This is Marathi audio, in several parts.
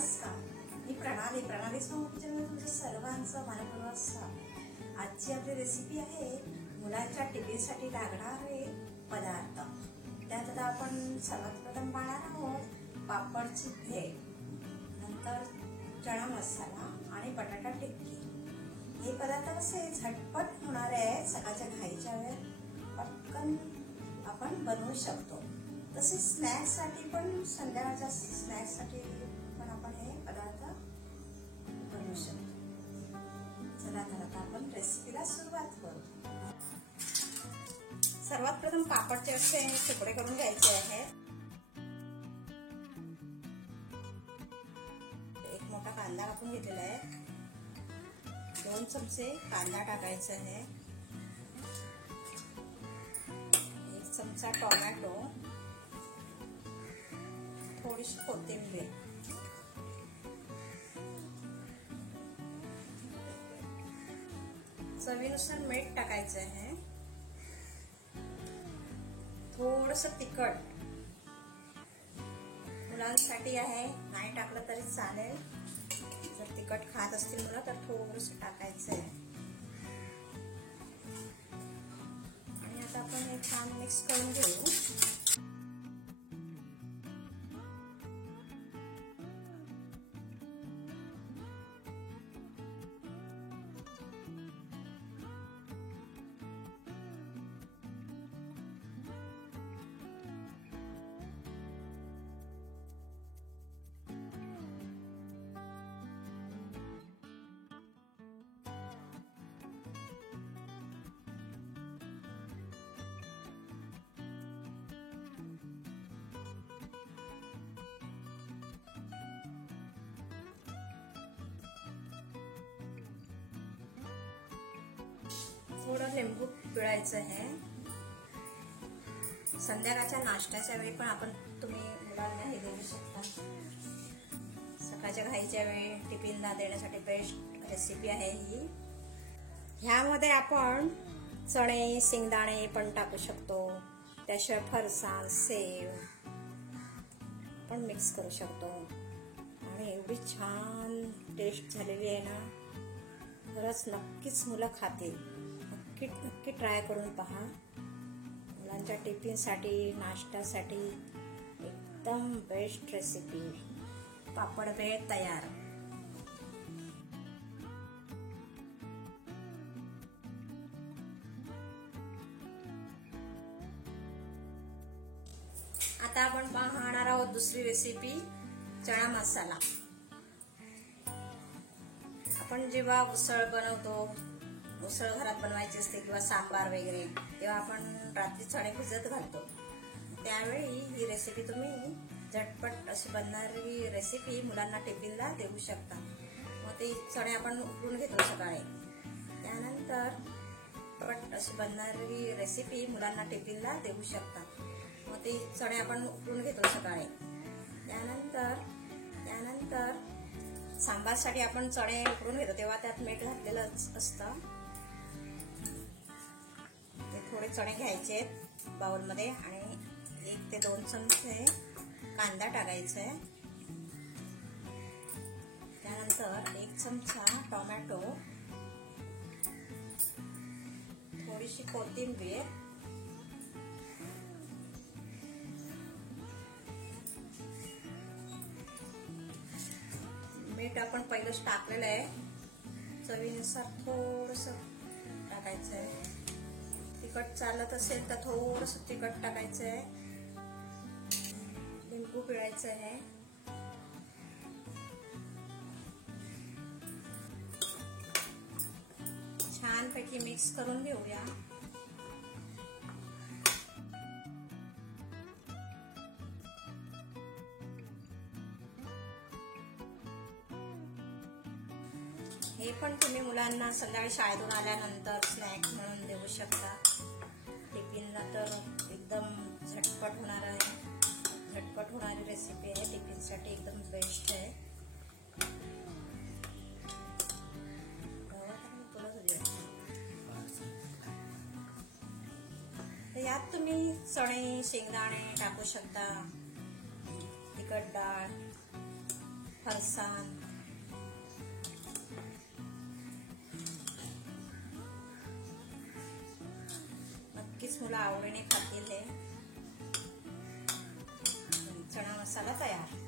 नमस्कार, मी प्रणाली समुपदेशनामध्ये तुमचं सर्वांचं मनपूर्वक स्वागत। आजची आपली रेसिपी आहे मुलांच्या टिफिनसाठी लागणारे पदार्थ। त्यात आता आपण सर्वात प्रथम पाहणार आहोत पापडची भेळ, नंतर चणा मसाला आणि बटाटा टिक्की। हे पदार्थ कसे झटपट होणारे आहेत, सकाळच्या घाईच्या वेळेत पटकन आपण बनवू शकतो। तसेच स्नॅक्ससाठी पण, संध्याकाळच्या स्नॅक्ससाठी पण आपण हे पदार्थ बनवू शकतो। चला तर आता आपण रेसिपीला सुरुवात करू। सर्वात प्रथम पापडचे असे तुकडे करून घ्यायचे आहेत। एक मोठा कांदा कापून घेतलेला आहे, 2 चमचे कांदा टाकायचा आहे, 1 चमचा टोमॅटो, थोडीशी कोथिंबीर, चवीनुसार मीठ टाकायचं आहे, थोडंसं तिखट मुलांसाठी आहे, नाही टाकलं तरी चालेल। जर तिखट खात असतील मुलं तर थोडंसं टाकायचं आहे। आणि आता आपण हे छान मिक्स करून घेऊ। थोडं लिंबू पिळायचं आहे। संध्याकाळच्या नाश्त्याच्या वेळी पण तुम्ही मुलांना हे देऊ शकता। सकाळच्या घाईच्या वेळी टिफिनला देण्यासाठी बेस्ट रेसिपी आहे ही। ह्यामध्ये आपण चणे, शेंगदाणे पण टाकू शकतो, त्याशिवाय फरसाण, सेव पण मिक्स करू शकतो। आणि एवढी छान टेस्ट झालेली आहे ना, खरंच नक्कीच मुलं खातील। नक्की ट्राय करून पहा। मुलांच्या टिफिनसाठी, नाश्त्यासाठी एकदम बेस्ट रेसिपी। पापड भेळ तयार। आता आपण पाहणार आहोत दुसरी रेसिपी, चणा मसाला। आपण जेव्हा उसळ बनवतो, उसळ घरात बनवायची असते किंवा सांबार वगैरे, तेव्हा आपण रात्री चणे भिजत घालतो। त्यावेळी ही रेसिपी तुम्ही झटपट अशी बनणारी रेसिपी मुलांना टिफिनला देऊ शकता। मग ते चणे आपण उकडून घेतो सकाळी, त्यानंतर पट अशी बनणारी रेसिपी मुलांना टिफिनला देऊ शकता। मग ते चणे आपण उकडून घेतो सकाळी, त्यानंतर सांबारसाठी आपण चणे उकडून घेतो तेव्हा त्यात मीठ घातलेलं असतं। थोडे चणे घ्यायचे बाउलमध्ये आणि 1 ते 2 चमचे कांदा टाकायचे, त्यानंतर 1 चमचा टोमॅटो, थोडीशी कोथिंबीर, मीठ आपण पहिलंच टाकलेलं आहे, चवीनुसार थोडंसं टाकायचं आहे। तिखट चालत असेल तर थोडंसं तिखट टाकायचं आहे, लिंबू पिळायचं आहे। छानपैकी मिक्स करून घेऊया। हे पण तुम्ही मुलांना संध्याकाळी शाळेतून आल्यानंतर स्नॅक म्हणून देऊ शकता। टिफिनला तर एकदम झटपट होणारी रेसिपी आहे, टिफिनसाठी एकदम बेस्ट आहे। यात तुम्ही चणे, शेंगदाणे टाकू शकता, तिखट डाळ, फरसाण, नक्कीच मुलं आवडीने खातील. चणा मसाला तयार.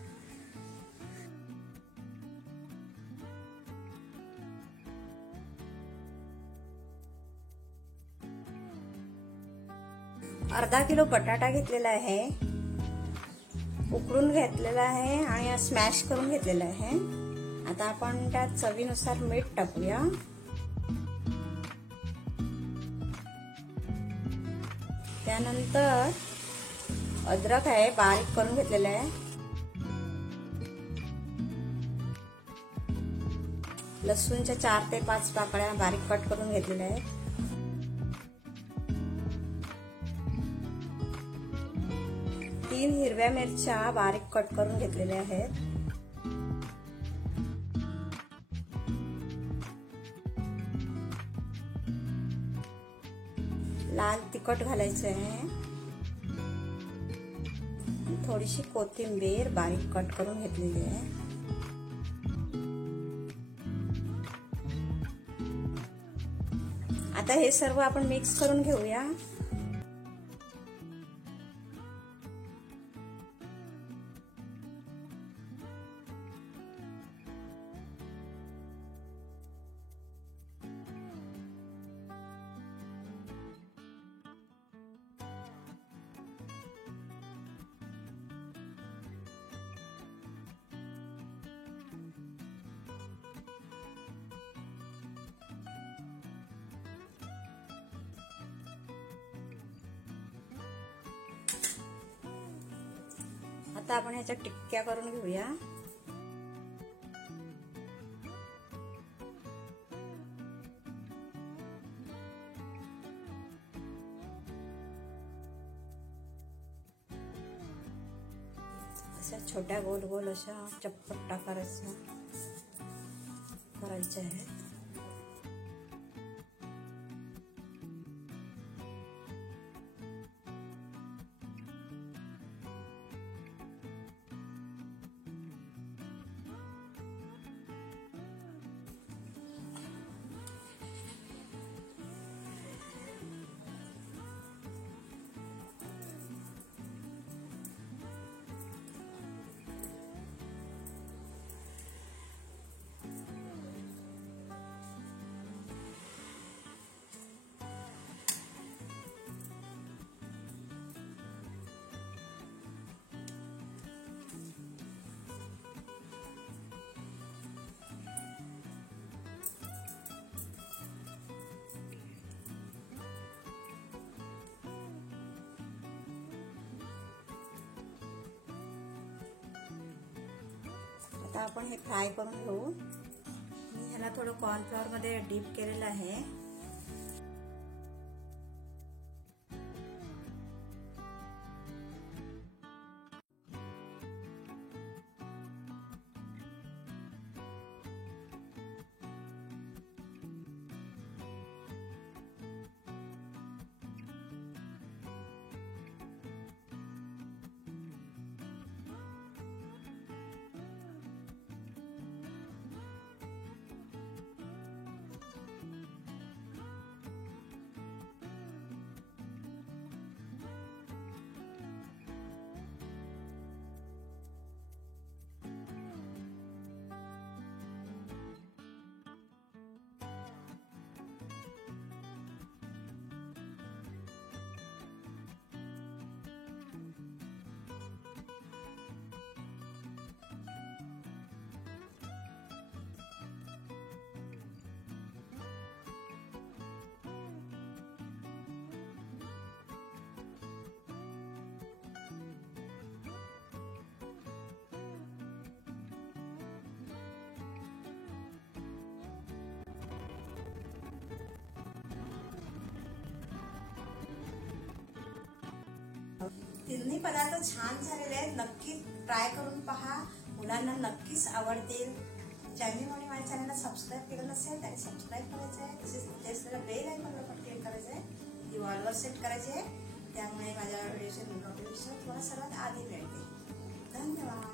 अर्धा किलो बटाटा घेतलेला आहे, उकडून घेतलेला आहे आणि स्मॅश करून घेतलेला आहे. आता आपण त्यात चवीनुसार मीठ टाकूया. त्यानंतर अद्रक आहे, बारीक करून घेतलेला आहे. लसूणच्या 4 ते 5 पाकळ्या बारीक कट करून घेतलेल्या आहेत. तीन हिरव्या मिरच्या बारीक कट करून घेतलेल्या आहेत. लाल तिखट घालायचं आहे. थोडीशी कोथिंबीर बारीक कट करून घेतलेली आहे. आता हे सर्व आपण मिक्स करून घेऊया. आता आपण ह्याच्या टिक्क्या करून घेऊया. अशा छोट्या गोल गोल अशा चपट्टा करायच्या आहेत. आता आपण हे फ्राय करून घेऊ. मी ह्याला थोडं कॉर्नफ्लॉवर मध्ये डीप केलेलं आहे. तिन्ही पदार्थ छान झालेले आहेत. नक्की ट्राय करून पहा, मुलांना नक्कीच आवडतील. ज्यांनी कोणी माझ्या चॅनलला सबस्क्राईब केलं नसेल त्यांनी सबस्क्राईब करायचं आहे. तसेच असलेला बेल आयकॉनला पण क्लिक करायचं आहे, ती ऑलवर सेट करायची आहे. त्यामुळे माझ्या व्हिडिओचे नोटिफिकेशन तुम्हाला सर्वात आधी मिळते. धन्यवाद.